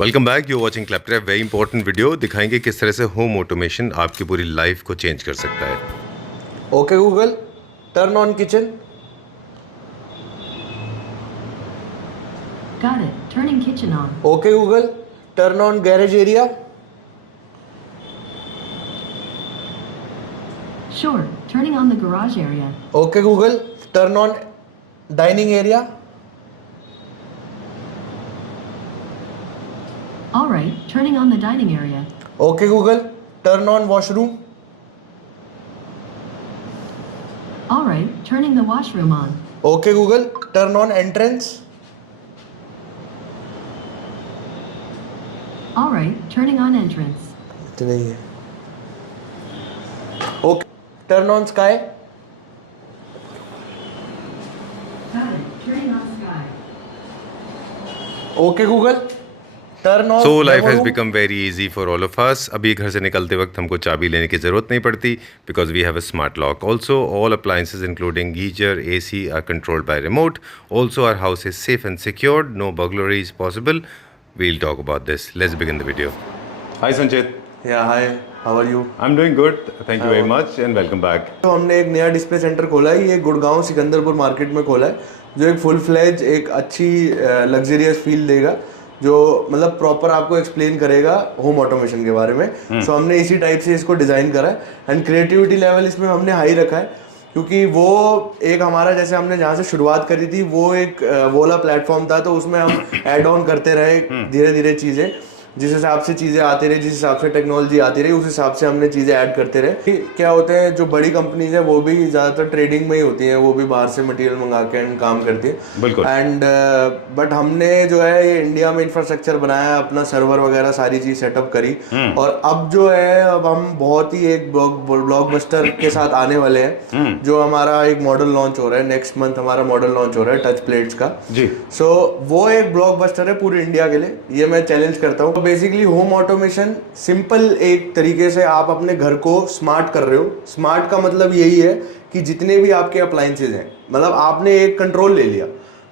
Welcome back, you watching Claptrap. Very important video दिखाएंगे किस तरह से होम ऑटोमेशन आपकी पूरी लाइफ को चेंज कर सकता है। Okay Google, turn on kitchen. Got it. Turning kitchen on. Okay Google, turn on garage area. Sure. Turning on the garage area. Okay Google, turn on dining area. All right. Turning on the dining area. Okay Google, turn on washroom. All right. Turning the washroom on. Okay Google, turn on entrance. All right. Turning on entrance. इतना ही है। Okay, turn on sky. Got it. Turning on sky. Okay Google, turn on so life has become very easy for all of us. अभी घर से निकलते वक्त हमको चाबी लेने की ज़रूरत नहीं पड़ती because we have a smart lock. Also all appliances including geyser, AC are controlled by remote. Also our house is safe and secured, no burglary is possible. We'll talk about this. Let's begin the video. Hi Sanchit. Yeah hi, how are you? I'm doing good. Thank you very much and welcome back. तो हमने एक नया display centre खोला है, ये Gurgaon Sikandarpur market में खोला है, जो एक फुल फ्लेज एक अच्छी लग्जरियस फील देगा, जो मतलब प्रॉपर आपको एक्सप्लेन करेगा होम ऑटोमेशन के बारे में। सो हमने इसी टाइप से इसको डिज़ाइन करा है एंड क्रिएटिविटी लेवल इसमें हमने हाई रखा है, क्योंकि वो एक हमारा जैसे हमने जहाँ से शुरुआत करी थी वो एक वोला प्लेटफॉर्म था, तो उसमें हम ऐड ऑन करते रहे धीरे धीरे चीज़ें, जिस हिसाब से चीज़ें आती रही, जिस हिसाब से टेक्नोलॉजी आती रही, उस हिसाब से हमने चीज़ें ऐड करते रहे। क्या होते हैं, जो बड़ी कंपनीज है वो भी ज़्यादातर ट्रेडिंग में ही होती हैं, वो भी बाहर से मटेरियल मंगा के काम करती है। बिल्कुल। एंड बट हमने जो है ये इंडिया में इंफ्रास्ट्रक्चर बनाया, अपना सर्वर वगैरह सारी चीज़ सेटअप करी, और अब जो है अब हम बहुत ही एक ब्लॉकबस्टर के साथ आने वाले हैं, जो हमारा एक मॉडल लॉन्च हो रहा है नेक्स्ट मंथ। हमारा मॉडल लॉन्च हो रहा है टच प्लेट्स का जी। सो वो एक ब्लॉकबस्टर है पूरे इंडिया के लिए, ये मैं चैलेंज करता हूँ। बेसिकली होम ऑटोमेशन सिंपल एक तरीके से आप अपने घर को स्मार्ट कर रहे हो। स्मार्ट का मतलब यही है कि जितने भी आपके अप्लायंसेज हैं, मतलब आपने एक कंट्रोल ले लिया,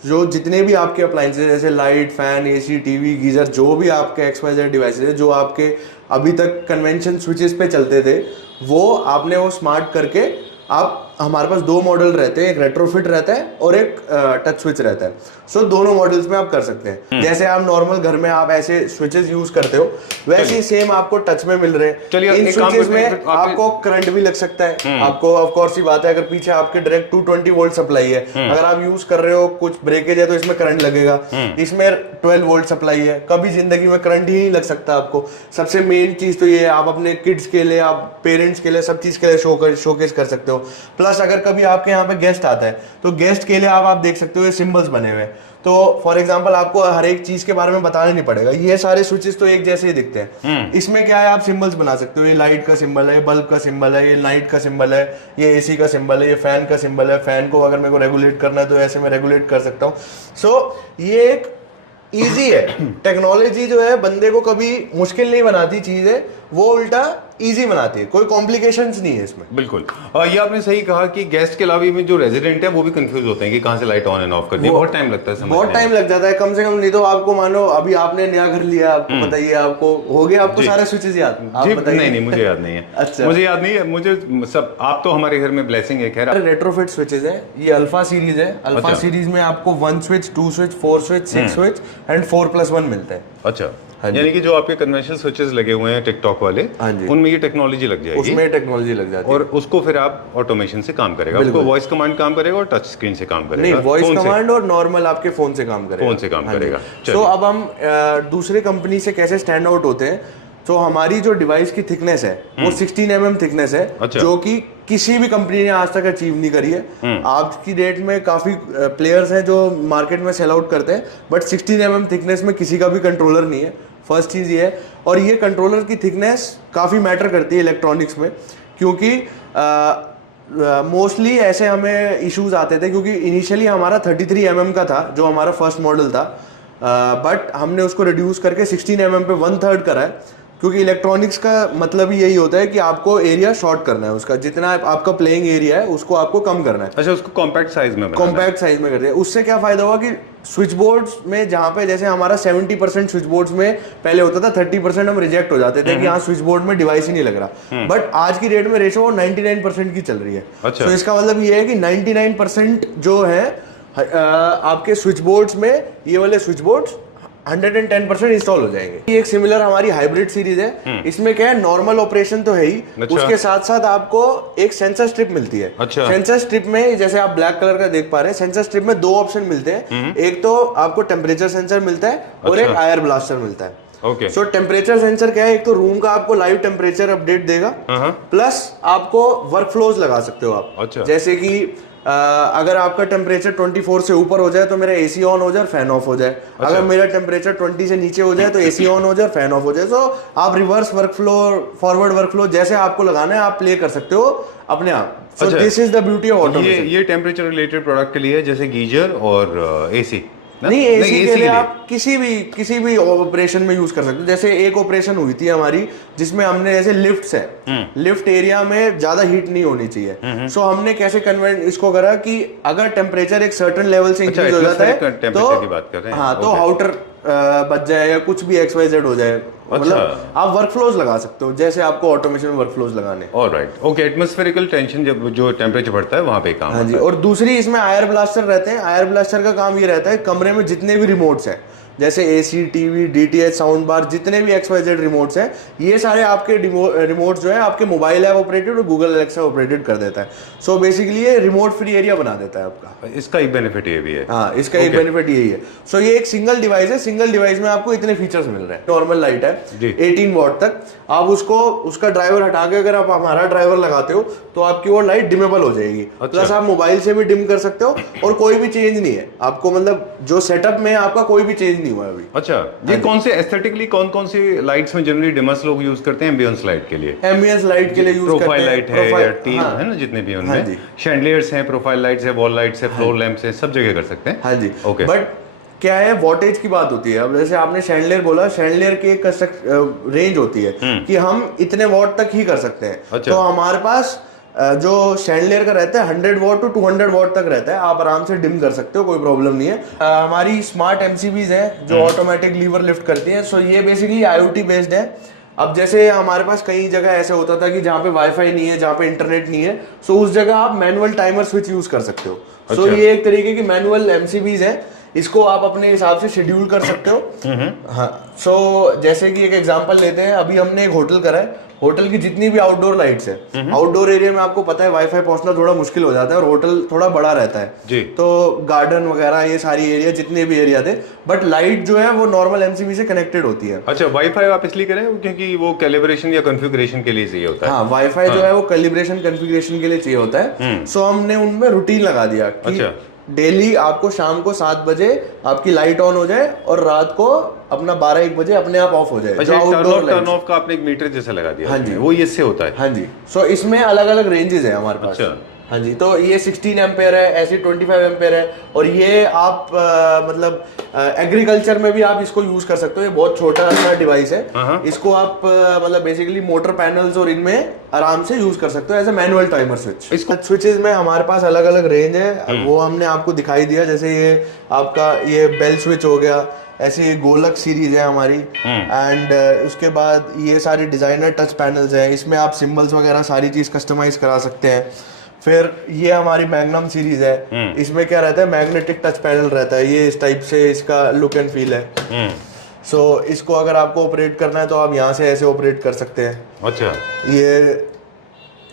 जो जितने भी आपके अप्लायंसेज जैसे light, fan, AC, TV, geyser, जो भी आपके XYZ डिवाइसेज है, जो आपके अभी तक कन्वेंशन स्विचेस पे चलते थे, वो आपने वो स्मार्ट करके आप हमारे पास दो मॉडल रहते हैं, एक रेट्रोफिट रहता है और एक टच स्विच रहता है। सो दोनों मॉडल्स में आप कर सकते हैं। जैसे आप नॉर्मल घर में आप ऐसे स्विचेस यूज करते हो, वैसे ही सेम आपको टच में मिल रहे हैं। चलिए, इन एक काम स्विचेस करते हैं, में आपको करंट भी लग सकता है। आपको ऑफ कोर्स ही बात है, अगर पीछे आपके डायरेक्ट 220 वोल्ट सप्लाई है, अगर आप यूज कर रहे हो, कुछ ब्रेकेज है तो इसमें करंट लगेगा। इसमें 12 वोल्ट सप्लाई है, कभी जिंदगी में करंट ही नहीं लग सकता आपको। सबसे मेन चीज तो ये है, आप अपने किड्स के लिए, आप पेरेंट्स के लिए, सब चीज के लिए शोकेस कर सकते हो। प्लस अगर कभी आपके यहाँ पे गेस्ट आता है तो गेस्ट के लिए आप देख सकते हो ये सिंबल्स बने हुए हैं, तो फॉर एग्जांपल आपको हर एक चीज के बारे में बताना नहीं पड़ेगा, ये सारे स्विचेस तो एक जैसे ही दिखते हैं। इसमें क्या है, आप सिंबल्स बना सकते हो, ये लाइट का सिंबल है, ये बल्ब का सिंबल है, ये लाइट का सिंबल है, ये AC का सिंबल है, ये फैन का सिंबल है। फैन को अगर मेरे को रेगुलेट करना है तो ऐसे मैं रेगुलेट कर सकता हूँ। सो ये एक इजी है। टेक्नोलॉजी जो है बंदे को कभी मुश्किल नहीं बनाती, चीज है वो उल्टा इजी बनाती है, कोई कॉम्प्लिकेशंस नहीं है इसमें। बिल्कुल। और ये आपने सही कहा कि गेस्ट के अलावा में जो रेजिडेंट है वो भी कंफ्यूज होते हैं कि कहाँ से लाइट ऑन एंड ऑफ करनी है। बहुत टाइम लगता है समझने में। बहुत टाइम लग जाता है, कम से कम नहीं तो आपको मानो अभी आपने नया घर लिया, आपको बताइए, आपको हो गया, आपको सारे स्विचेस याद? आप बताइए। नहीं, मुझे याद नहीं है। अच्छा, मुझे याद नहीं है, मुझे सब आप तो हमारे घर में ब्लेसिंग है। खैर, रेट्रोफिट स्विचेस है, ये अल्फा सीरीज है। अल्फा सीरीज में आपको 1 switch, 2 switch, 4 switch, 6 switch and 4+1 मिलता है। अच्छा, यानी कि जो आपके कन्वेंशनल स्विचेस लगे हुए हैं टिकटॉक वाले, उनमें ये टेक्नोलॉजी लग जाएगी, उसमें टेक्नोलॉजी लग जाती है, और उसको फिर आप ऑटोमेशन से काम करेगा। उसको वॉइस कमांड काम करेगा और टच स्क्रीन से काम करेगा। नहीं, वॉइस कमांड और नॉर्मल आपके फोन से काम करेगा। फोन से काम करेगा। तो अब हम दूसरे कंपनी से कैसे स्टैंड आउट होते हैं, तो हमारी जो डिवाइस की थिकनेस है वो 16 mm थिकनेस है। अच्छा। जो कि किसी भी कंपनी ने आज तक अचीव नहीं करी है। आज की डेट में काफी प्लेयर्स हैं जो मार्केट में सेल आउट करते हैं, बट 16 mm थिकनेस में किसी का भी कंट्रोलर नहीं है। फर्स्ट चीज ये है, और ये कंट्रोलर की थिकनेस काफी मैटर करती है इलेक्ट्रॉनिक्स में, क्योंकि मोस्टली ऐसे हमें इश्यूज आते थे, क्योंकि इनिशियली हमारा 33 mm का था जो हमारा फर्स्ट मॉडल था, बट हमने उसको रिड्यूस करके 16 mm पे 1/3 करा है। क्योंकि इलेक्ट्रॉनिक्स का मतलब ही यही होता है कि आपको एरिया शॉर्ट करना है, उसका जितना आपका प्लेइंग एरिया है उसको आपको कम करना है, अच्छा, उसको कॉम्पैक्ट साइज में बनाना है। कॉम्पैक्ट साइज में करते हैं। उससे क्या फायदा होगा कि स्विच बोर्ड्स में जहाँ पे जैसे हमारा 70% स्विच बोर्ड्स में पहले होता था, 30% हम रिजेक्ट हो जाते थे कि हाँ स्विच बोर्ड में डिवाइस ही नहीं लग रहा, बट आज की डेट में रेशो 99% की चल रही है। अच्छा। तो इसका मतलब ये है कि 99% जो है आपके स्विच बोर्ड्स में ये वाले स्विच बोर्ड्स 110% इंस्टॉल हो जाएंगे। ये एक सिमिलर हमारी हाइब्रिड सीरीज है। इसमें क्या है, नॉर्मल ऑपरेशन तो है ही, अच्छा। उसके साथ साथ आपको एक सेंसर स्ट्रिप मिलती है। अच्छा। सेंसर स्ट्रिप में जैसे आप ब्लैक कलर का देख पा रहे हैं, सेंसर स्ट्रिप में दो ऑप्शन मिलते हैं, एक तो आपको टेम्परेचर सेंसर मिलता है और एक आयर ब्लास्टर मिलता है। ओके। सो टेम्परेचर सेंसर क्या है, एक तो रूम का आपको लाइव टेम्परेचर अपडेट देगा, प्लस आपको वर्क फ्लोज लगा सकते हो आप। अच्छा। जैसे कि अगर आपका टेम्परेचर 24 से ऊपर हो जाए तो मेरा एसी ऑन हो जाए और फैन ऑफ हो जाए। अच्छा। अगर मेरा टेम्परेचर 20 से नीचे हो जाए तो एसी ऑन हो जाए और फैन ऑफ हो जाए। तो आप reverse work flow, forward work flow जैसे आपको लगाना है आप प्ले कर सकते हो अपने आप। So this is the beauty of automation. ये टेम्परेचर रिलेटेड प्रोडक्ट के लिए है, जैसे गीजर और एसी नहीं, एसी के लिए आप किसी भी ऑपरेशन में यूज कर सकते हो। जैसे एक ऑपरेशन हुई थी हमारी जिसमें हमने जैसे लिफ्ट्स है, लिफ्ट एरिया में ज्यादा हीट नहीं होनी चाहिए। सो हमने कैसे कन्वर्ट इसको करा कि अगर टेम्परेचर एक सर्टेन लेवल से इंक्रीज हो जाता है टेम्परेचर की बात कर रहे हैं। हाँ, तो आउटर बच जाए या कुछ भी XYZ हो जाए, मतलब आप वर्क फ्लोज लगा सकते हो जैसे आपको ऑटोमेशन वर्क फ्लोज लगाने। Alright, okay. एटमॉस्फेरिकल टेंशन जब जो टेम्परेचर बढ़ता है वहां पे काम हाँ जी। होता है। और दूसरी इसमें आयर ब्लास्टर रहते हैं। आयर ब्लास्टर का काम ये रहता है कमरे में जितने भी रिमोट्स हैं, जैसे AC, TV, DTH, sound bar, जितने भी XYZ रिमोट्स हैं, ये सारे आपके रिमोट्स जो है आपके मोबाइल ऐप ऑपरेटेड और गूगल एलेक्सा ऑपरेटेड कर देता है। सो बेसिकली ये रिमोट फ्री एरिया बना देता है आपका। इसका एक बेनिफिट ये भी है। हाँ, इसका एक बेनिफिट यही है। सो ये एक सिंगल डिवाइस है, सिंगल डिवाइस में आपको इतने फीचर्स मिल रहे हैं। नॉर्मल लाइट है 18 वॉट तक, आप उसका ड्राइवर हटा के अगर आप हमारा ड्राइवर लगाते हो तो आपकी वो लाइट डिमेबल हो जाएगी। प्लस आप मोबाइल से भी डिम कर सकते हो और कोई भी चेंज नहीं है आपको, मतलब जो सेटअप में आपका कोई भी चेंज नहीं हुआ है अभी। अच्छा, ये कौन से एस्थेटिकली कौन सी लाइट्स में जनरली डिमर्स लोग यूज करते हैं? एम्बियंस लाइट के लिए, एम्बियंस लाइट के लिए यूज करते हैं। प्रोफाइल लाइट है या टीम है ना, जितने भी उनमें शैंडलियर्स हैं, प्रोफाइल लाइट्स है, वॉल लाइट्स है, फ्लोर लैंप्स है, सब जगह कर सकते हैं। हाँ जी। ओके। बट क्या है, वॉटेज की बात होती है। अब जैसे आपने शैंडलियर बोला, शैंडलियर की एक रेंज होती है कि हम इतने वॉट तक ही कर सकते हैं। अच्छा। तो हमारे पास जो शैंडलियर का रहता है 100 वॉट टू 200 वॉट तक रहता है, आप आराम से डिम कर सकते हो, कोई प्रॉब्लम नहीं है। हमारी स्मार्ट MCBs हैं जो ऑटोमेटिक लीवर लिफ्ट करती हैं। सो ये बेसिकली IoT बेस्ड है। अब जैसे हमारे पास कई जगह ऐसे होता था कि जहाँ पे वाईफाई नहीं है, जहाँ पे इंटरनेट नहीं है, सो उस जगह आप मैनुअल टाइमर स्विच यूज कर सकते हो। सो ये एक तरीके की मैनुअल MCBs है, इसको आप अपने हिसाब से शेड्यूल कर सकते हो। हाँ, सो जैसे कि एक एग्जांपल लेते हैं, अभी हमने एक होटल करा है, होटल की जितनी भी आउटडोर लाइट्स है, आउटडोर एरिया में आपको पता है वाईफाई पहुंचना थोड़ा मुश्किल हो जाता है और होटल थोड़ा बड़ा रहता है जी। तो गार्डन वगैरह ये सारी एरिया जितने भी एरिया थे, बट लाइट जो है वो नॉर्मल MCB से कनेक्टेड होती है। अच्छा, वाईफाई आप इसलिए करें क्योंकि वो कैलिब्रेशन या कॉन्फ़िगरेशन के लिए चाहिए होता है। हाँ, वाईफाई जो है वो कैलिब्रेशन कॉन्फ़िगरेशन के लिए चाहिए होता है। सो हमने उनमें रूटीन लगा दिया कि डेली आपको शाम को 7 बजे आपकी लाइट ऑन हो जाए और रात को अपना 12-1 बजे अपने आप ऑफ हो जाए। अच्छा, टर्न ऑफ का आपने एक मीटर जैसा लगा दिया। हाँ जी, वो इससे होता है। हाँ जी। सो इसमें अलग अलग रेंजेस है हमारे पास। अच्छा। हाँ जी, तो ये 16 एम्पेयर है, ऐसी 25 एम्पेयर है, और ये आप मतलब एग्रीकल्चर में भी आप इसको यूज कर सकते हो। ये बहुत छोटा सा डिवाइस है, इसको आप मतलब बेसिकली मोटर पैनल्स और इनमें आराम से यूज कर सकते हो as a manual timer switch. इसको स्विचेस में हमारे पास अलग अलग रेंज है, वो हमने आपको दिखाई दिया। जैसे ये आपका ये बेल स्विच हो गया, ऐसे गोलक सीरीज है हमारी, एंड उसके बाद ये सारी डिजाइनर टच पैनल्स हैं, इसमें आप सिंबल्स वगैरह सारी चीज कस्टमाइज करा सकते हैं। फिर ये हमारी मैग्नम सीरीज है, इसमें क्या रहता है, मैग्नेटिक टच पैनल रहता है, ये इस टाइप से इसका लुक एंड फील है। सो इसको अगर आपको ऑपरेट करना है तो आप यहाँ से ऐसे ऑपरेट कर सकते हैं। अच्छा, ये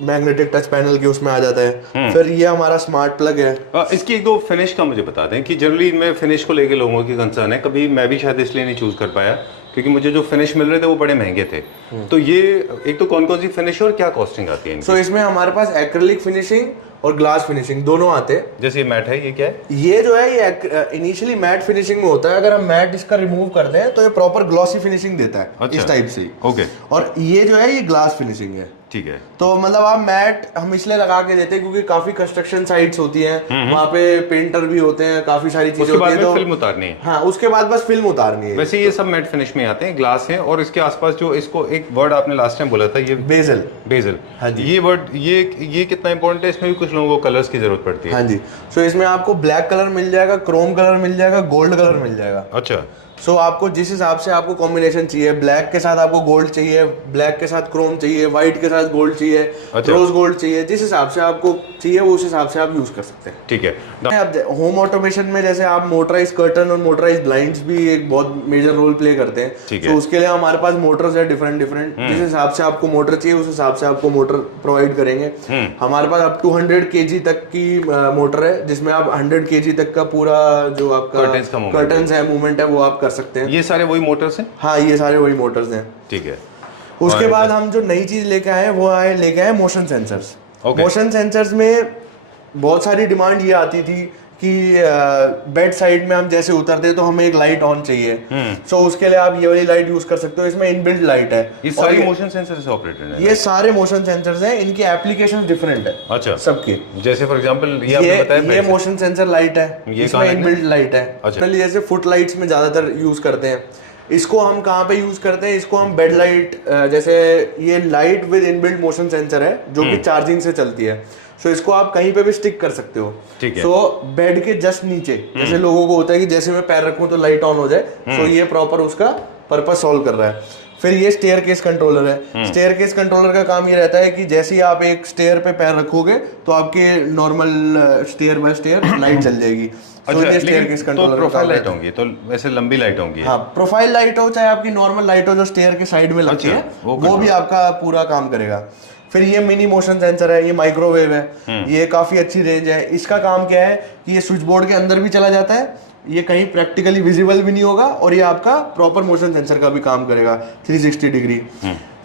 मैग्नेटिक टच पैनल के उसमें आ जाता है। फिर ये हमारा स्मार्ट प्लग है। इसकी एक दो फिनिश का मुझे बता दें कि जनरली इनमें फिनिश को लेके लोगों की कंसर्न है। कभी मैं भी शायद इसलिए नहीं चूज कर पाया क्योंकि मुझे जो फिनिश मिल रहे थे वो बड़े महंगे थे। तो ये एक तो कौन कौन सी फिनिश और क्या कॉस्टिंग आती है? सो इसमें हमारे पास एक्रिलिक फिनिशिंग और ग्लास फिनिशिंग दोनों आते हैं। जैसे ये मैट है, ये क्या है? ये जो है ये इनिशियली मैट फिनिशिंग में होता है। अगर हम मैट इसका रिमूव कर दें तो ये प्रॉपर ग्लॉसी फिनिशिंग देता है। अच्छा, इस टाइप से। ओके। और ये जो है ये ग्लास फिनिशिंग है। ठीक है। तो मतलब आप मैट हम इसलिए लगा के देते हैं क्योंकि काफी कंस्ट्रक्शन साइट्स होती हैं, वहाँ पे पेंटर भी होते हैं, काफी सारी चीजें उसके होती बाद है, में फिल्म उतारनी है। हाँ उसके बाद बस फिल्म उतारनी है। वैसे ये सब मैट फिनिश में आते हैं, ग्लास है, और इसके आसपास जो इसको एक वर्ड आपने लास्ट टाइम बोला था, ये बेजल। बेजल। हाँ जी। ये वर्ड ये कितना इंपॉर्टेंट है? इसमें भी कुछ लोगों को कलर्स की जरूरत पड़ती है। हाँ जी। सो इसमें आपको ब्लैक कलर मिल जाएगा, क्रोम कलर मिल जाएगा, गोल्ड कलर मिल जाएगा। अच्छा। सो आपको जिस हिसाब से आपको कॉम्बिनेशन चाहिए, ब्लैक के साथ आपको गोल्ड चाहिए, ब्लैक के साथ क्रोम चाहिए, व्हाइट के साथ गोल्ड चाहिए, अच्छा। रोज गोल्ड चाहिए, जिस हिसाब से आपको चाहिए वो उस हिसाब से आप यूज कर सकते हैं। ठीक है। अब होम ऑटोमेशन में जैसे आप मोटराइज कर्टन और मोटराइज ब्लाइंड्स भी एक बहुत मेजर रोल प्ले करते हैं। ठीक तो है। उसके लिए हमारे पास मोटर्स है डिफरेंट जिस हिसाब से आपको मोटर चाहिए उस हिसाब से आपको मोटर प्रोवाइड करेंगे। हमारे पास अप टू 100 kg तक की मोटर है, जिसमें आप 100 kg तक का पूरा जो आपका कर्टन्स है मूवमेंट है वो आप कर सकते हैं। ये सारे वही मोटर्स हैं? हाँ ये सारे वही मोटर्स हैं। ठीक है। उसके बाद हम जो नई चीज लेके आए वो लेके आए मोशन सेंसर्स। मोशन सेंसर्स में बहुत सारी डिमांड ये आती थी कि बेड साइड में हम जैसे उतरते हैं तो हमें एक लाइट ऑन चाहिए। सो उसके लिए आप ये वाली लाइट यूज कर सकते हो, इसमें इनबिल्ट लाइट है। ये सारी मोशन सेंसर से ऑपरेटेड है? ये सारे मोशन सेंसर्स हैं, इनकी एप्लीकेशन डिफरेंट है। अच्छा। सबकी। जैसे फॉर एग्जांपल ये आपने बताया ये मोशन सेंसर लाइट है, इसमें इनबिल्ट लाइट है। अच्छा। जैसे फुट लाइट्स में ज्यादातर यूज करते हैं। इसको हम कहाँ पे यूज करते हैं? इसको हम बेड लाइट, जैसे ये light with inbuilt motion sensor है जो कि चार्जिंग से चलती है। सो इसको आप कहीं पे भी स्टिक कर सकते हो। ठीक है। सो बेड के जस्ट नीचे, जैसे लोगों को होता है कि जैसे मैं पैर रखूं तो लाइट ऑन हो जाए, सो ये प्रॉपर उसका पर्पस सॉल्व कर रहा है। फिर ये स्टेयर केस कंट्रोलर है। स्टेयर केस कंट्रोलर का काम ये रहता है कि जैसे ही आप एक स्टेयर पे पैर रखोगे तो आपके normal stair by stair light जल जाएगी। अच्छा, ये स्टेयर केस कंट्रोलर तो प्रोफाइल लाइट होंगी, तो वैसे लंबी लाइट होंगी। हाँ प्रोफाइल लाइट हो चाहे आपकी नॉर्मल लाइट हो जो स्टेयर के साइड में लगती है, वो भी आपका पूरा काम करेगा। फिर ये मिनी मोशन सेंसर है, ये माइक्रोवेव है, ये काफी अच्छी रेंज है। इसका काम क्या है कि ये स्विच बोर्ड के अंदर भी चला जाता है, ये कहीं प्रैक्टिकली विजिबल भी नहीं होगा, और ये आपका प्रॉपर मोशन सेंसर का भी काम करेगा 360 डिग्री।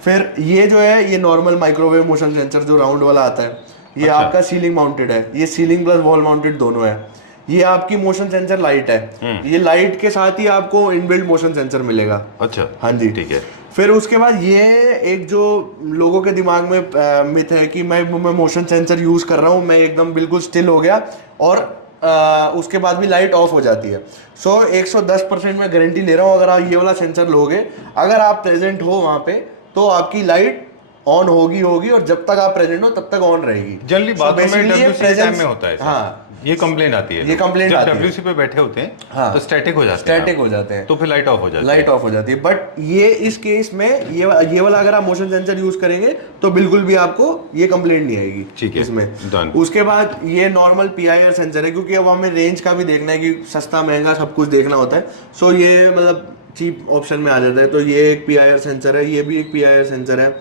फिर ये जो है ये नॉर्मल माइक्रोवेव मोशन सेंसर जो राउंड वाला आता है, ये आपका सीलिंग माउंटेड है। ये सीलिंग प्लस वॉल माउंटेड दोनों है। ये आपकी मोशन सेंसर लाइट है, ये लाइट के साथ ही आपको इनबिल्ट मोशन सेंसर मिलेगा। अच्छा। हाँ जी। ठीक है। फिर उसके बाद ये एक जो लोगों के दिमाग में मिथ है कि मैं मोशन सेंसर यूज कर रहा हूँ, मैं एकदम बिल्कुल स्टिल हो गया और उसके बाद भी लाइट ऑफ हो जाती है। सो 110% मैं गारंटी ले रहा हूँ, अगर आप ये वाला सेंसर लोगे, अगर आप प्रेजेंट हो वहाँ पे तो आपकी लाइट ऑन होगी और जब तक आप प्रेजेंट हो तब तक ऑन रहेगी। जनरली बाथरूम में WC टाइम में होता है। हाँ ये कंप्लेंट आती है, ये कंप्लेंट जब WC पे बैठे होते हैं। हाँ, तो स्टैटिक हो जाते हैं, तो फिर लाइट ऑफ हो जाती है। बट ये इस केस में ये वाला अगर आप मोशन सेंसर यूज करेंगे तो बिल्कुल भी आपको ये कंप्लेंट नहीं आएगी। ठीक है, इसमें डन। उसके बाद ये नॉर्मल PIR सेंसर है, क्योंकि अब हमें रेंज का भी देखना है कि सस्ता महंगा सब कुछ देखना होता है। सो ये मतलब चीप ऑप्शन में आ जाता है। तो ये एक PIR सेंसर है, ये भी एक PIR सेंसर है।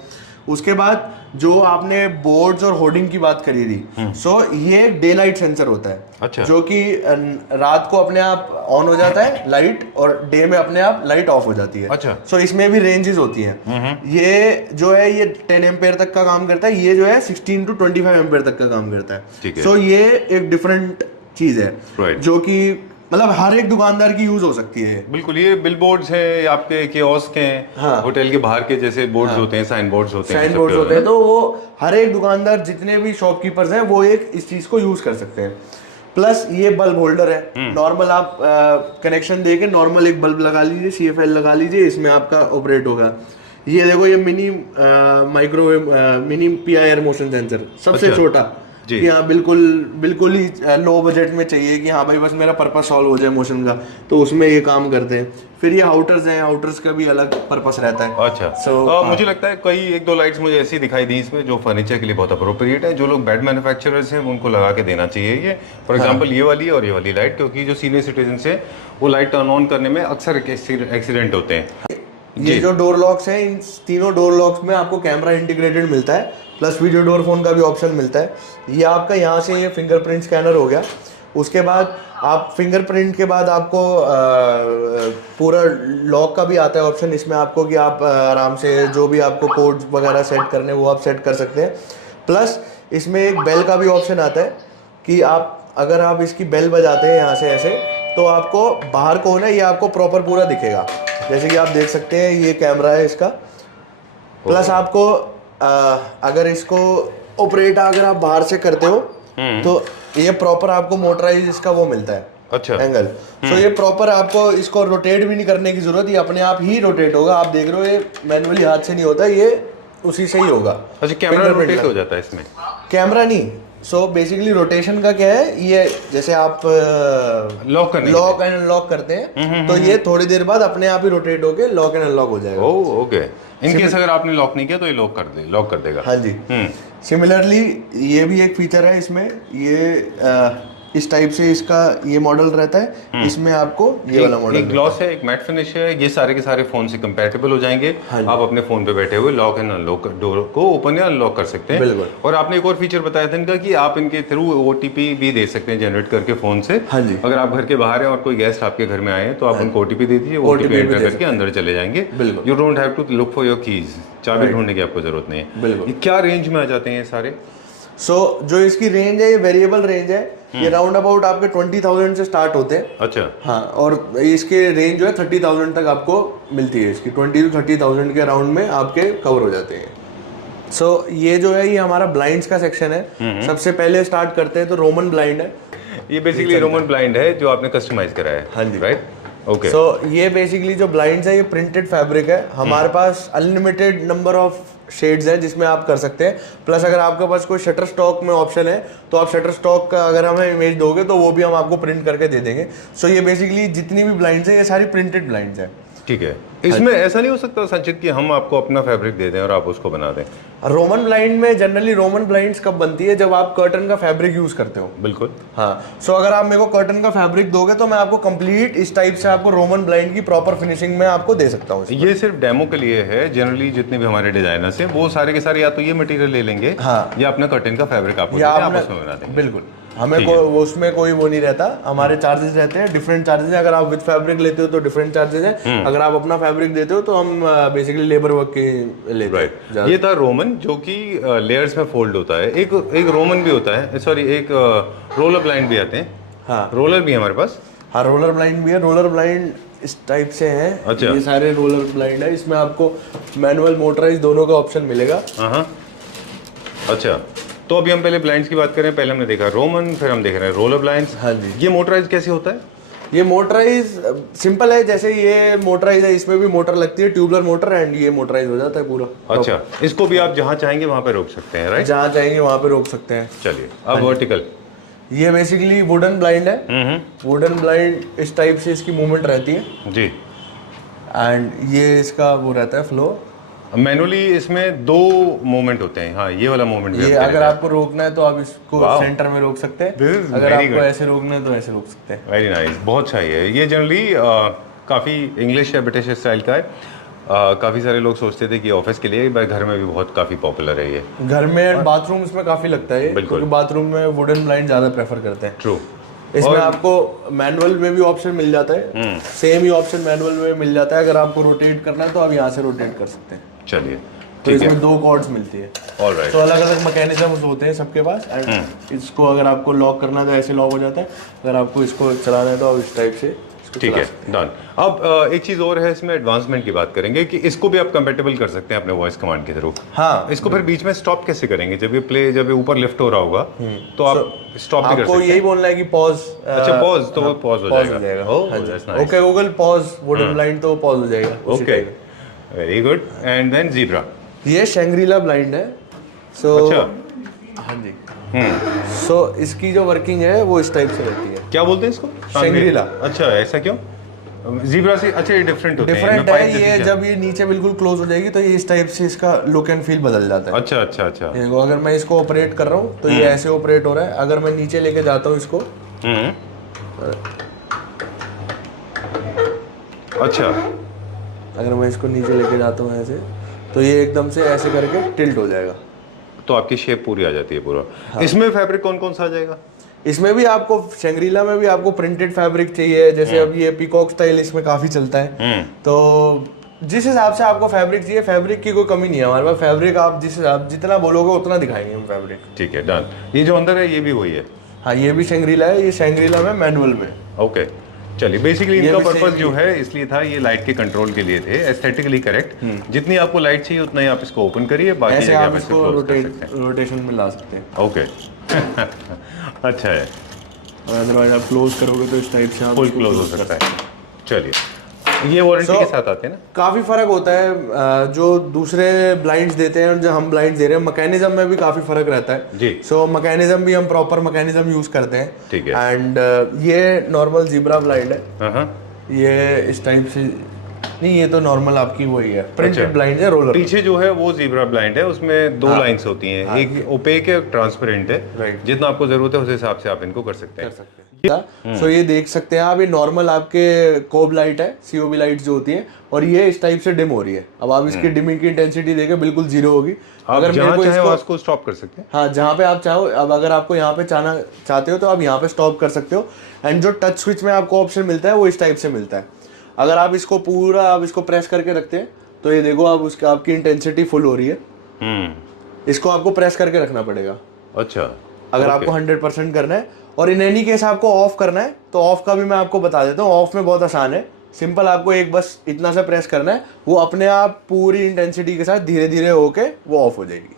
उसके बाद जो आपने बोर्ड्स और होर्डिंग की बात करी थी, सो ये एक डे लाइट सेंसर होता है। अच्छा। जो कि रात को अपने आप ऑन हो जाता है लाइट, और डे में अपने आप लाइट ऑफ हो जाती है। अच्छा। सो इसमें भी रेंजेस होती हैं। ये जो है ये 10 एम्पेयर तक का काम करता है, ये जो है 16 to 25 एम्पेयर तक का काम करता है। सो ये एक डिफरेंट चीज है जो कि मतलब हर एक दुकानदार की यूज हो सकती है। बिल्कुल। ये बिल बोर्ड्स है आपके, कियोस्क हैं, हाँ। होटल के बाहर के जैसे बोर्ड्स होते हैं, साइन बोर्ड्स होते हैं, तो वो हर एक दुकानदार जितने भी शॉपकीपर्स हैं वो एक इस चीज को यूज कर सकते हैं। प्लस ये बल्ब होल्डर है, नॉर्मल आप कनेक्शन देके नॉर्मल एक बल्ब लगा लीजिए, CFL लगा लीजिए, इसमें आपका ऑपरेट होगा। ये देखो ये mini microwave mini PIR motion sensor सबसे छोटा, कि हाँ बिल्कुल ही लो बजट में चाहिए कि हाँ भाई बस मेरा पर्पस सॉल्व हो जाए मोशन का, तो उसमें ये काम करते हैं। फिर ये आउटर्स हैं, आउटर्स का भी अलग पर्पस रहता है। अच्छा। मुझे लगता है कई 1-2 लाइट्स मुझे ऐसी दिखाई दी इसमें जो फर्नीचर के लिए बहुत अप्रोप्रिएट है, जो लोग बेड मैन्युफैक्चरर्स हैं उनको लगा के देना चाहिए ये। फॉर एग्जांपल ये वाली और ये वाली लाइट, क्योंकि जो सीनियर सिटीजन है वो लाइट टर्न ऑन करने में अक्सर एक्सीडेंट होते हैं। ये जो डोर लॉक्स हैं, इन तीनों डोर लॉक्स में आपको कैमरा इंटीग्रेटेड मिलता है, प्लस वीडियो डोर फोन का भी ऑप्शन मिलता है। ये आपका यहाँ से ये फिंगरप्रिंट स्कैनर हो गया। उसके बाद आप फिंगरप्रिंट के बाद आपको पूरा लॉक का भी आता है ऑप्शन इसमें आपको, कि आप आराम से जो भी आपको कोड्स वगैरह सेट करने वो आप सेट कर सकते हैं। प्लस इसमें एक बेल का भी ऑप्शन आता है कि आप अगर आप इसकी बेल बजाते हैं यहाँ से ऐसे, तो आपको बाहर को ना ये आपको प्रॉपर पूरा दिखेगा, जैसे कि आप देख सकते हैं ये कैमरा है इसका। प्लस आपको अगर इसको ऑपरेट अगर आप बाहर से करते हो तो ये प्रॉपर आपको मोटराइज इसका वो मिलता है, अच्छा एंगल। तो ये प्रॉपर आपको इसको रोटेट भी नहीं करने की जरूरत, ये अपने आप ही रोटेट होगा। आप देख रहे हो ये मैनुअली हाथ से नहीं होता, ये उसी से ही होगा। अच्छा, कैमरा रोटेट हो जाता है इसमें? कैमरा नहीं, सो बेसिकली रोटेशन का क्या है, ये जैसे आप लॉक एंड अनलॉक करते हैं तो ये थोड़ी देर बाद अपने आप ही रोटेट होके लॉक एंड अनलॉक हो जाएगा। Oh okay. इन केस अगर आपने लॉक नहीं किया तो ये लॉक कर देगा। हाँ जी। सिमिलरली ये भी एक फीचर है इसमें, ये इस टाइप से इसका ये मॉडल रहता है। इसमें आपको ये वाला मॉडल, एक ग्लॉस है, एक मैट फिनिश है, ये सारे के सारे फोन से कंपैटिबल हो जाएंगे। आप अपने फोन पे बैठे हुए लॉक एंड अनलॉक डोर को ओपन या अनलॉक कर सकते हैं। बिल्कुल। और आपने एक और फीचर बताया था इनका कि आप इनके थ्रू ओटीपी भी दे सकते हैं जनरेट करके फोन से। हाँ जी। अगर आप घर के बाहर हैं और कोई गेस्ट आपके घर में आए हैं तो आप उनको ओटीपी दे दीजिए, ओटीपी एंटर करके अंदर चले जाएंगे। बिल्कुल। You don't have to look for your keys, चाबी ढूंढने की आपको जरूरत नहीं है। बिल्कुल। ये क्या रेंज में आ जाते हैं ये सारे? जो इसकी रेंज है ये वेरिएबल रेंज है। ये राउंड अबाउट आपके 20,000 से स्टार्ट होते हैं। अच्छा। हाँ, और इसके रेंज जो है 30,000 तक आपको मिलती है। इसकी 20 to 30,000 के अराउंड में आपके कवर हो जाते हैं। ये जो है ये हमारा ब्लाइंड्स का सेक्शन है। सबसे पहले स्टार्ट करते हैं तो रोमन ब्लाइंड है। ये बेसिकली रोमन ब्लाइंड है जो आपने कस्टमाइज करा है। हाँ जी। Right, okay. ये बेसिकली जो ब्लाइंड्स है ये प्रिंटेड फैब्रिक है। हमारे पास अनलिमिटेड नंबर ऑफ शेड्स हैं जिसमें आप कर सकते हैं। प्लस अगर आपके पास कोई शटर स्टॉक में ऑप्शन है तो आप शटर स्टॉक का अगर हमें इमेज दोगे तो वो भी हम आपको प्रिंट करके दे देंगे। ये बेसिकली जितनी भी ब्लाइंड्स है ये सारी प्रिंटेड ब्लाइंड्स है। ठीक है। इसमें ऐसा नहीं हो सकता संचित कि हम आपको अपना फैब्रिक दे दें और आप उसको बना दें? रोमन ब्लाइंड में जनरली रोमन ब्लाइंड्स कब बनती है, जब आप कर्टन का फैब्रिक यूज करते हो। बिल्कुल। हाँ, अगर आप मेरे को कर्टन का फैब्रिक दोगे तो मैं आपको कंप्लीट इस टाइप से आपको रोमन ब्लाइंड की प्रॉपर फिनिशिंग में आपको दे सकता हूँ। ये सिर्फ डेमो के लिए है। जनरली जितने भी हमारे डिजाइनर्स हैं वो सारे के सारे या तो ये मटेरियल ले लेंगे, हाँ, या अपना कर्टन का फैब्रिक आपको आपस में बना देंगे। बिल्कुल, हमें उसमें कोई वो नहीं रहता। हमारे चार्जेस रहते हैं, डिफरेंट चार्जेस हैं। अगर आप विद फैब्रिक लेते हो तो डिफरेंट चार्जेस हैं। अगर आप अपना फैब्रिक देते हो तो हम बेसिकली लेबर वर्क के लेते हैं। ये था रोमन जो कि लेयर्स में फोल्ड होता है। एक रोमन भी होता है, सॉरी एक रोलर ब्लाइंड भी आते हैं। हाँ, रोलर भी है हमारे पास। हाँ, रोलर ब्लाइंड भी है। रोलर ब्लाइंड इस टाइप से है। अच्छा। ये सारे रोलर ब्लाइंड है। इसमें आपको मैनुअल मोटराइज दोनों का ऑप्शन मिलेगा। हाँ, अच्छा। तो अभी हम पहले ब्लाइंड्स की बात करें। पहले हमने देखा रोमन, फिर हम देख रहे हैं रोलर ब्लाइंड्स। हाँ जी। ये मोटराइज कैसे होता है? ये मोटराइज सिंपल है, जैसे ये मोटराइज है, इसमें भी मोटर लगती है, ट्यूबलर मोटर, एंड ये मोटराइज हो जाता है पूरा। अच्छा, इसको भी आप जहाँ चाहेंगे वहाँ पे रोक सकते हैं, राइट? जहाँ चाहेंगे वहाँ पे रोक सकते हैं। चलिए, अब वर्टिकल। ये बेसिकली वुडन ब्लाइंड है। वुडन ब्लाइंड इस टाइप से इसकी मूवमेंट रहती है जी। एंड ये इसका वो रहता है फ्लो। मैनुअली इसमें 2 मूवमेंट होते हैं। हाँ, ये वाला मूवमेंट भी ये अगर आपको रोकना है तो आप इसको सेंटर में रोक सकते हैं। This is अगर very आपको ऐसे रोकना है तो ऐसे रोक सकते हैं। वेरी नाइस, बहुत अच्छा है ये। जनरली काफ़ी इंग्लिश या ब्रिटिश स्टाइल का है। काफ़ी सारे लोग सोचते थे कि ऑफिस के लिए, घर में भी बहुत काफ़ी पॉपुलर है ये। घर में बाथरूम इसमें काफ़ी लगता है, क्योंकि बाथरूम में वुडन ब्लाइंड ज़्यादा प्रेफर करते हैं। ट्रू। इसमें आपको मैनुअल में भी ऑप्शन मिल जाता है। सेम ही ऑप्शन मैनुअल में मिल जाता है। अगर आपको रोटेट करना है तो आप यहाँ से रोटेट कर सकते हैं। चलिए, तो इसमें 2 कॉर्ड्स मिलती है। ऑलराइट। तो अलग अलग मैकेनिज्म्स होते हैं सबके पास। एंड इसको अगर आपको लॉक करना है तो ऐसे लॉक हो जाता है। अगर आपको इसको चलाना है तो आप इस टाइप से इसको ठीक है, डन। अब एक चीज़ और है, इसमें एडवांसमेंट की बात करेंगे कि इसको भी आप कंपेटेबल कर सकते हैं अपने वॉइस कमांड के थ्रू। हाँ, इसको फिर बीच में स्टॉप कैसे करेंगे? जब ये ऊपर लिफ्ट हो रहा होगा तो आप स्टॉप भी कर सकते हैं। आपको यही बोलना है कि पॉज। अच्छा, पॉज, तो वो पॉज हो जाएगा। Okay Google pause wooden blind, तो पॉज हो जाएगा। Okay, very good. And then zebra. ये शैंग्रीला ब्लाइंड है। अच्छा। हाँ जी। इसकी जो वर्किंग है वो इस टाइप से रहती है। क्या बोलते हैं इसको? शैंग्रीला। अच्छा, ऐसा क्यों? ज़ीब्रा से अच्छा ये डिफरेंट होते हैं। डिफरेंट है ये। जब ये नीचे बिल्कुल क्लोज हो जाएगी तो ये इस टाइप से इसका लुक एंड फील बदल जाता है। अच्छा अच्छा अच्छा। देखो, अगर मैं इसको ऑपरेट कर रहा हूँ तो ये ऐसे ऑपरेट हो रहा है। अगर मैं नीचे लेके जाता हूँ इसको, अच्छा, अगर मैं इसको नीचे लेके जाता हूँ ऐसे, तो ये एकदम से ऐसे करके टिल्ट हो जाएगा। तो आपकी शेप पूरी आ जाती है पूरा। हाँ। इसमें फैब्रिक कौन कौन सा आ जाएगा? इसमें भी आपको शैंग्रीला में भी आपको प्रिंटेड फैब्रिक चाहिए। जैसे अब ये पीकॉक स्टाइल इसमें काफी चलता है। तो जिस हिसाब से आपको फैब्रिक चाहिए, फैब्रिक की कोई कमी नहीं है हमारे पास। फैब्रिक आप जितना बोलोगे उतना दिखाएंगे हम फैब्रिक। ठीक है, डन। ये जो अंदर है ये भी वही है? हाँ, ये भी शैंग्रीला है। ये शैंग्रीला में मैनुअल में। ओके। चलिए बेसिकली ये इनका भी पर्पस same जो ही है इसलिए था, ये लाइट के कंट्रोल के लिए थे, एस्थेटिकली करेक्ट। जितनी आपको लाइट चाहिए उतना ही आप इसको ओपन करिए, बाकी ऐसे जगह आप आप इसे इसको क्लोज कर सकते हैं। रोटेशन में ला सकते हैं। ओके अच्छा है, और अदरवाइज आप क्लोज करोगे तो इस टाइप से आप फुल इसको क्लोज हो close कर सकता है। चलिए ये वारंटी So- के साथ आते हैं ना? काफी फर्क होता है जो दूसरे ब्लाइंड्स देते हैं और जो हम ब्लाइंड्स दे रहे हैं, मैकेनिज्म में भी काफी फर्क रहता है जी। सो मैकेनिज्म भी हम प्रॉपर मैकेनिज्म यूज करते हैं। ठीक है। एंड ये नॉर्मल जीब्रा ब्लाइंड है, हाँ, ये इस टाइप से नहीं, ये तो नॉर्मल आपकी वही है, प्रिंटेड अच्छा। ब्लाइंड है रोलर। पीछे जो है वो जीब्रा ब्लाइंड है, उसमें दो लाइंस होती हैं, हाँ, एक ओपेक है, ट्रांसपेरेंट है। Right। जितना आपको जरूरत है उस हिसाब से आप इनको कर सकते हैं। सो ये देख सकते हैं आप, ये नॉर्मल आपके कोब लाइट है, सीओबी लाइट जो होती है, और ये इस टाइप से डिम हो रही है। अब आप इसकी डिमिंग की इंटेंसिटी देखें, बिल्कुल जीरो होगी। आप जहाँ चाहे वहाँ इसको स्टॉप कर सकते हैं। हाँ, जहाँ पे आप चाहो, अब अगर आपको यहाँ पे चाहते हो तो आप यहाँ पे स्टॉप कर सकते हो। एंड जो टच स्विच में आपको ऑप्शन मिलता है वो इस टाइप से मिलता है। अगर आप इसको पूरा आप इसको प्रेस करके रखते हैं तो ये देखो आप उसका आपकी इंटेंसिटी फुल हो रही है। इसको आपको प्रेस करके रखना पड़ेगा अच्छा, अगर आपको 100% करना है। और इन एनी केस आपको ऑफ करना है तो ऑफ का भी मैं आपको बता देता हूँ। ऑफ में बहुत आसान है, सिंपल आपको एक बस इतना सा प्रेस करना है, वो अपने आप पूरी इंटेंसिटी के साथ धीरे धीरे होके वो ऑफ हो जाएगी।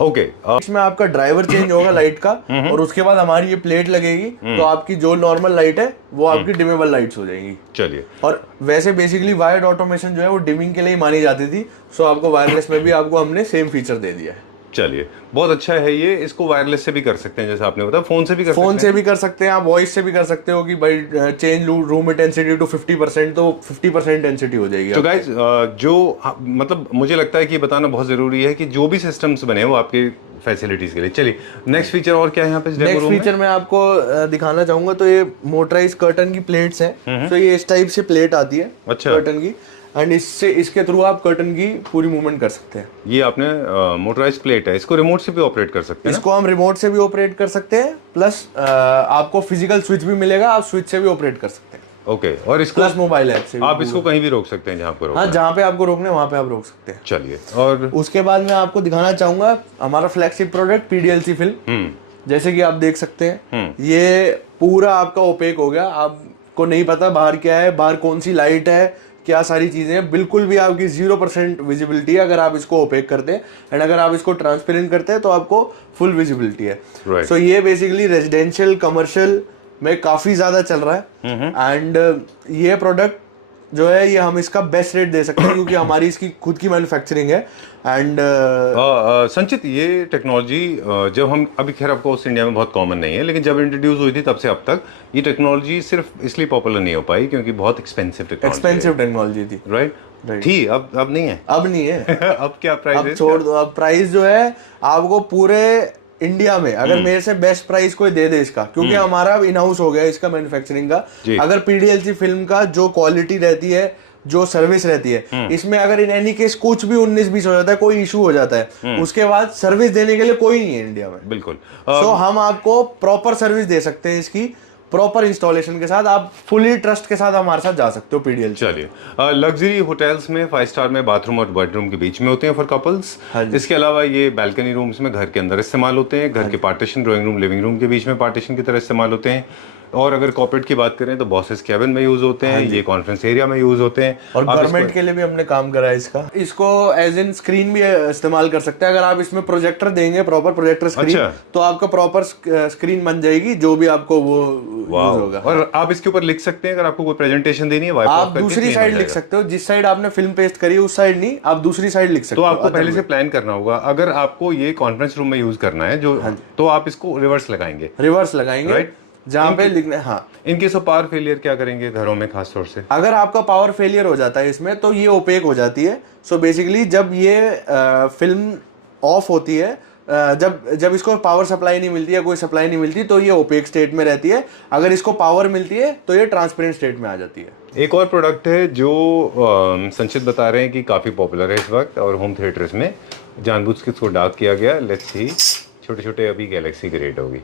ओके। इसमें आपका ड्राइवर चेंज होगा लाइट का, और उसके बाद हमारी ये प्लेट लगेगी तो आपकी जो नॉर्मल लाइट है वो आपकी डिमेबल लाइट्स हो जाएंगी। चलिए, और वैसे बेसिकली वायर्ड ऑटोमेशन जो है वो डिमिंग के लिए मानी जाती थी, सो आपको वायरलेस में भी आपको हमने सेम फीचर दे दिया है। चलिए बहुत अच्छा है ये। इसको वायरलेस से भी कर सकते हैं, जैसे आपने बताया, फोन से भी कर फोन सकते से हैं। भी कर सकते हैं, आप वॉइस से भी कर सकते हो कि भाई चेंज रूम इंटेंसिटी टू 50%, तो 50% इंटेंसिटी हो जाएगी। तो गाइज मतलब मुझे लगता है कि बताना बहुत जरूरी है कि जो भी सिस्टम्स बने वो आपके फैसिलिटीज के लिए। चलिए नेक्स्ट फीचर और क्या है यहाँ पे डेमो नेक्स्ट रूम में? फीचर मैं आपको दिखाना चाहूंगा, तो ये मोटराइज कर्टन की प्लेट्स हैं। तो ये इस टाइप से प्लेट आती है अच्छा। कर्टन की, एंड इसके थ्रू आप कर्टन की पूरी मूवमेंट कर सकते हैं। ये आपने मोटराइज प्लेट है, इसको रिमोट से भी ऑपरेट कर सकते हैं ना? इसको हम रिमोट से भी ऑपरेट कर सकते हैं, प्लस आपको फिजिकल स्विच भी मिलेगा, आप स्विच से भी ऑपरेट कर सकते हैं। ओके। और इसको प्लस मोबाइल ऐप से भी आप इसको कहीं भी रोक सकते हैं जहाँ पर रोकना हाँ, है। जहाँ पे आपको रोकना है वहाँ पे आप रोक सकते हैं। चलिए, और उसके बाद मैं आपको दिखाना चाहूंगा हमारा फ्लैगशिप प्रोडक्ट PDLC फिल्म। जैसे कि आप देख सकते हैं, ये पूरा आपका ओपेक हो गया, आपको नहीं पता बाहर क्या है, बाहर कौन सी लाइट है, क्या सारी चीजें हैं, बिल्कुल भी आपकी 0% विजिबिलिटी है अगर आप इसको ओपेक करते हैं। एंड अगर आप इसको ट्रांसपेरेंट करते हैं तो आपको फुल विजिबिलिटी है। Right. सो ये बेसिकली रेजिडेंशियल कमर्शियल में काफी ज्यादा चल रहा है। एंड ये प्रोडक्ट जो है ये हम इसका बेस्ट रेट दे सकते हैं क्योंकि हमारी इसकी खुद की मैन्युफैक्चरिंग है। एंड संचित, ये टेक्नोलॉजी जब हम अभी, खैर आपको उस इंडिया में बहुत कॉमन नहीं है, लेकिन जब इंट्रोड्यूस हुई थी तब से अब तक ये टेक्नोलॉजी सिर्फ इसलिए पॉपुलर नहीं हो पाई क्योंकि बहुत एक्सपेंसिव टेक्नोलॉजी थी, राइट? थी, अब नहीं है। अब नहीं है। अब क्या प्राइस अब है? छोड़ दो, अब प्राइस जो है आपको पूरे इंडिया में अगर मेरे से बेस्ट प्राइस कोई दे दे इसका, क्योंकि हमारा इन हाउस हो गया इसका मैन्युफैक्चरिंग का। जी। अगर PDLC फिल्म का जो क्वालिटी रहती है, जो सर्विस रहती है, इसमें अगर इन एनी केस कुछ भी 19-20 हो जाता है, कोई इशू हो जाता है, उसके बाद सर्विस देने के लिए कोई नहीं है इंडिया में। बिल्कुल। सो हम आपको प्रॉपर सर्विस दे सकते हैं इसकी, प्रॉपर इंस्टॉलेशन के साथ। आप फुली ट्रस्ट के साथ हमारे साथ जा सकते हो PDLC। चलिए, लग्जरी होटल्स में 5 स्टार में बाथरूम और बेडरूम के बीच में होते हैं फॉर कपल्स। हाँ जी। इसके अलावा ये बालकनी रूम्स में घर के अंदर इस्तेमाल होते हैं, घर के partition, drawing room, living room के बीच में पार्टीशन की तरह इस्तेमाल होते हैं। और अगर कॉर्पोरेट की बात करें तो बॉसेस कैबिन में यूज होते हैं, ये कॉन्फ्रेंस एरिया में यूज होते हैं। और आप गवर्नमेंट के लिए भी हमने काम करा है इसको एज इन स्क्रीन भी इस्तेमाल कर सकते हैं। अगर आप इसमें प्रोजेक्टर देंगे, प्रॉपर प्रोजेक्टर स्क्रीन, अच्छा। तो आपका प्रॉपर स्क्रीन बन जाएगी, जो भी आपको वो यूज होगा। और आप इसके ऊपर लिख सकते हैं, अगर आपको कोई प्रेजेंटेशन देनी है, आप दूसरी साइड लिख सकते हो, जिस साइड आपने फिल्म पेस्ट करी है उस साइड नहीं, आप दूसरी साइड लिख सकते तो हो। आपको पहले से प्लान करना होगा। अगर आपको ये कॉन्फ्रेंस रूम में यूज करना है जो, तो आप इसको रिवर्स लगाएंगे, रिवर्स लगाएंगे, Right? जहाँ पे लिखना है। हाँ, in case of power failure क्या करेंगे घरों में खास तौर से? अगर आपका पावर फेलियर हो जाता है इसमें तो ये ओपेक हो जाती है। सो बेसिकली जब ये फिल्म ऑफ होती है, जब इसको पावर सप्लाई नहीं मिलती है, कोई सप्लाई नहीं मिलती, तो ये ओपेक स्टेट में रहती है। अगर इसको पावर मिलती है तो ये ट्रांसपेरेंट स्टेट में आ जाती है। एक और प्रोडक्ट है जो संचित बता रहे हैं कि काफ़ी पॉपुलर है इस वक्त और होम थिएटर्स में जानबूझ के इसको डार्क किया गया। लेट्स सी, छोटे छोटे अभी गैलेक्सी ग्रेड होगी।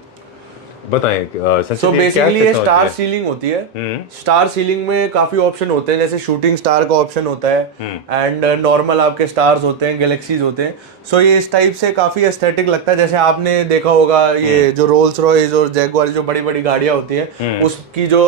बताएं संचित, सो ये क्या बेसिकली ये technology स्टार है? सीलिंग होती है। स्टार सीलिंग में काफी ऑप्शन होते हैं, जैसे शूटिंग स्टार का ऑप्शन होता है एंड नॉर्मल आपके स्टार्स होते हैं, गैलेक्सीज होते हैं। सो ये इस टाइप से काफी एस्थेटिक लगता है। जैसे आपने देखा होगा ये जो रोल्स रॉयस और जैगुआर जो बड़ी बड़ी गाड़ियां होती हैं उसकी जो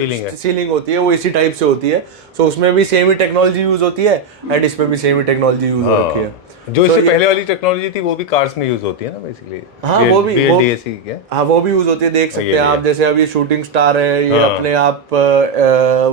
सीलिंग होती है वो इसी टाइप से होती है। सो उसमें भी सेम ही टेक्नोलॉजी यूज होती है एंड इसमें भी सेम ही टेक्नोलॉजी यूज हो रखी है। जो इससे पहले वाली टेक्नोलॉजी थी वो भी कार्स में यूज होती है ना बेसिकली। हाँ वो भी BLDC क्या? हाँ वो भी यूज होती है, देख सकते हैं आप। जैसे अब ये शूटिंग स्टार है, ये अपने आप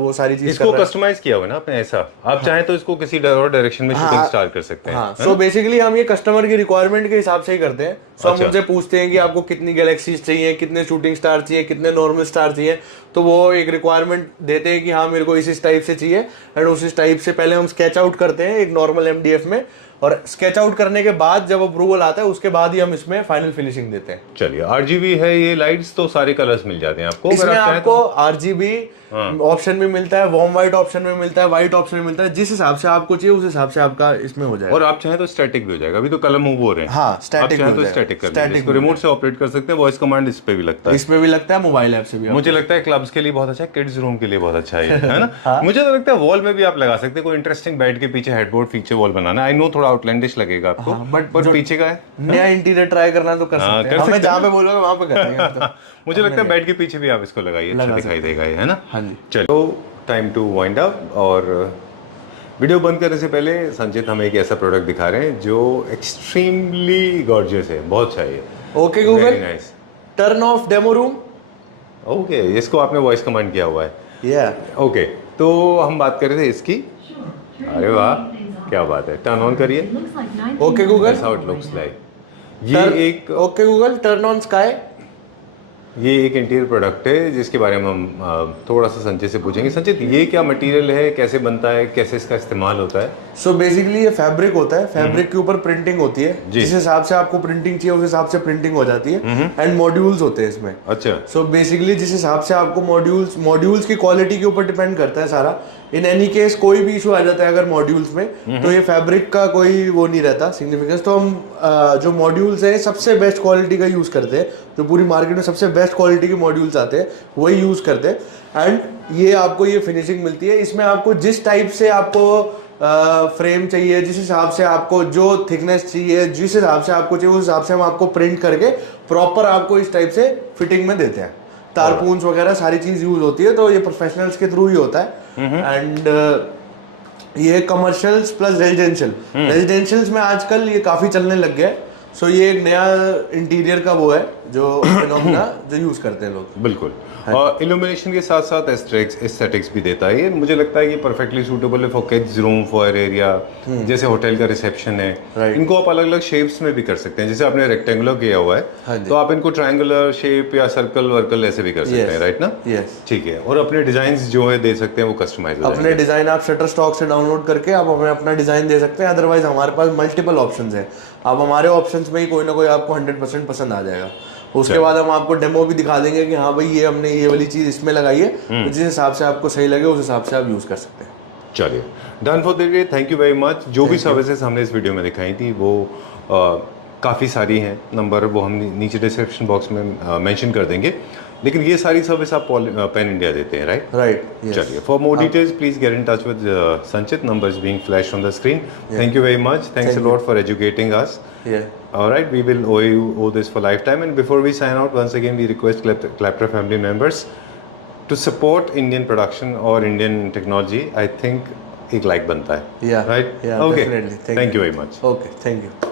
वो सारी चीज इसको कस्टमाइज किया हुआ है ना आपने ऐसा, आप चाहें तो इसको किसी और डायरेक्शन में शूटिंग स्टार कर सकते हैं। हाँ सो बेसिकली हम ये कस्टमर की रिक्वायरमेंट के हिसाब से ही करते हैं। सो हम उनसे पूछते हैं कि आपको कितनी गैलेक्सीज चाहिए, कितने शूटिंग स्टार चाहिए, कितने नॉर्मल स्टार चाहिए, तो वो एक रिक्वायरमेंट देते हैं कि हाँ मेरे को इस टाइप से चाहिए एंड उस टाइप से पहले हम स्केच आउट करते हैं एक नॉर्मल MDF में, और स्केच आउट करने के बाद जब अप्रूवल आता है उसके बाद ही हम इसमें फाइनल फिनिशिंग देते हैं। चलिए RGB है ये लाइट्स, तो सारे कलर्स मिल जाते हैं आपको। इसमें आपको RGB ऑप्शन भी मिलता है, वार्म व्हाइट ऑप्शन भी मिलता है, व्हाइट ऑप्शन भी मिलता है, जिस हिसाब से आपको चाहिए उस हिसाब से आपका इसमें हो जाएगा। और आप चाहें तो स्टैटिक भी हो जाएगा, अभी तो कलर मूव हो रहे हैं। हाँ स्टैटिक चाहें तो स्टैटिक कर लीजिए, इसको रिमोट से ऑपरेट कर सकते हैं, वॉइस कमांड इस पे भी लगता है। इसमें भी लगता है, मोबाइल ऐप से भी। मुझे लगता है क्लब्स के लिए बहुत अच्छा है, किड्स रूम के लिए बहुत अच्छा है ना। मुझे तो लगता है वॉल में भी आप लगा सकते हैं, कोई इंटरेस्टिंग बेड के पीछे headboard feature wall banana. I know थोड़ा आउटलैंडिश लगेगा आपको, बट पीछे का है नया इंटीरियर ट्राई करना तो कर सकते हैं। हमें जहाँ पे बोलोगे वहाँ पे करेंगे। मुझे लगता है बेड के पीछे भी आप इसको लगाइए, अच्छा दिखाई देगा ये, है ना। हाँ जी। चलो टाइम टू वाइंड अप, और वीडियो बंद करने से पहले संचित हमें एक ऐसा प्रोडक्ट दिखा रहे हैं जो एक्सट्रीमली गॉर्जियस है, बहुत अच्छा है। Okay Google, nice, turn off demo room. Okay, इसको आपने वॉइस कमांड किया हुआ है। या ओके, तो हम बात कर रहे थे इसकी। अरे वाह क्या बात है, टर्न ऑन करिए। Okay Google, how it looks like. ये एक okay Google turn on sky. ये एक इंटीरियर प्रोडक्ट है जिसके बारे में हम थोड़ा सा संचित से पूछेंगे। संचित, ये क्या मटेरियल है, कैसे बनता है, कैसे इसका इस्तेमाल होता है? सो बेसिकली ये फैब्रिक होता है, फैब्रिक के ऊपर प्रिंटिंग होती है, जिस हिसाब से आपको प्रिंटिंग चाहिए उस हिसाब से प्रिंटिंग हो जाती है एंड मॉड्यूल्स होते हैं इसमें। अच्छा, सो बेसिकली जिस हिसाब से आपको मॉड्यूल्स की क्वालिटी के ऊपर डिपेंड करता है सारा। इन एनी केस कोई भी इशू आ जाता है अगर मॉड्यूल्स में, तो ये फैब्रिक का कोई वो नहीं रहता सिग्निफिकेंस। तो हम जो मॉड्यूल्स हैं सबसे बेस्ट क्वालिटी का यूज करते हैं, जो पूरी मार्केट में सबसे बेस्ट क्वालिटी के मॉड्यूल्स आते हैं वही यूज करते हैं एंड ये आपको ये फिनिशिंग मिलती है। इसमें आपको जिस टाइप से आपको फ्रेम चाहिए, जिस हिसाब से आपको जो थिकनेस चाहिए, जिस हिसाब से आपको चाहिए उस हिसाब से हम आपको प्रिंट करके प्रॉपर आपको इस टाइप से फिटिंग में देते हैं। तारपूंस वगैरह सारी चीज यूज होती है, तो ये प्रोफेशनल्स के थ्रू ही होता है एंड ये कमर्शियल्स प्लस रेजिडेंशियल्स में आजकल ये काफी चलने लग गया है। सो ये एक नया इंटीरियर का वो है जो फिनोमेना जो यूज करते हैं लोग। बिल्कुल, और इल्यूमिनेशन के साथ साथ एस्थेटिक्स भी देता है। ये मुझे लगता है कि परफेक्टली सूटेबल है for kids room, for area, जैसे होटल का रिसेप्शन है। इनको आप अलग अलग शेप्स में भी कर सकते हैं, जैसे आपने रेक्टेंगुलर किया हुआ है तो आप इनको ट्रायंगुलर शेप या सर्कल वर्कल ऐसे भी कर सकते हैं, राइट ना। ठीक है, और अपने डिजाइन जो है दे सकते हैं, वो कस्टमाइज अपने डिजाइन आप शटरस्टॉक से डाउनलोड करके आप हमें अपना डिजाइन दे सकते हैं। अदरवाइज हमारे पास मल्टीपल ऑप्शंस है, आप हमारे ऑप्शंस में ही कोई ना कोई आपको 100% पसंद आ जाएगा। उसके बाद हम आपको डेमो भी दिखा देंगे कि हाँ भाई ये हमने ये वाली चीज इसमें लगाई है, तो जिस हिसाब से आपको सही लगे उस हिसाब से आप यूज कर सकते हैं। चलिए, done for the day, thank you very much. जो भी सर्विसेज हमने इस वीडियो में दिखाई थी वो काफ़ी सारी हैं, नंबर वो हम नीचे डिस्क्रिप्शन बॉक्स में मेंशन कर देंगे, लेकिन ये सारी सर्विस आप पैन इंडिया देते हैं, राइट? चलिए, for more details please get in touch with संचित, numbers being flashed on the screen. Thank you very much. Thanks a lot for educating us. All right, we will owe this for lifetime. And before we sign out, once again we request Claptra family members to support Indian production or Indian technology. I think एक like बनता है, right? Okay, thank you very much. Okay, thank you.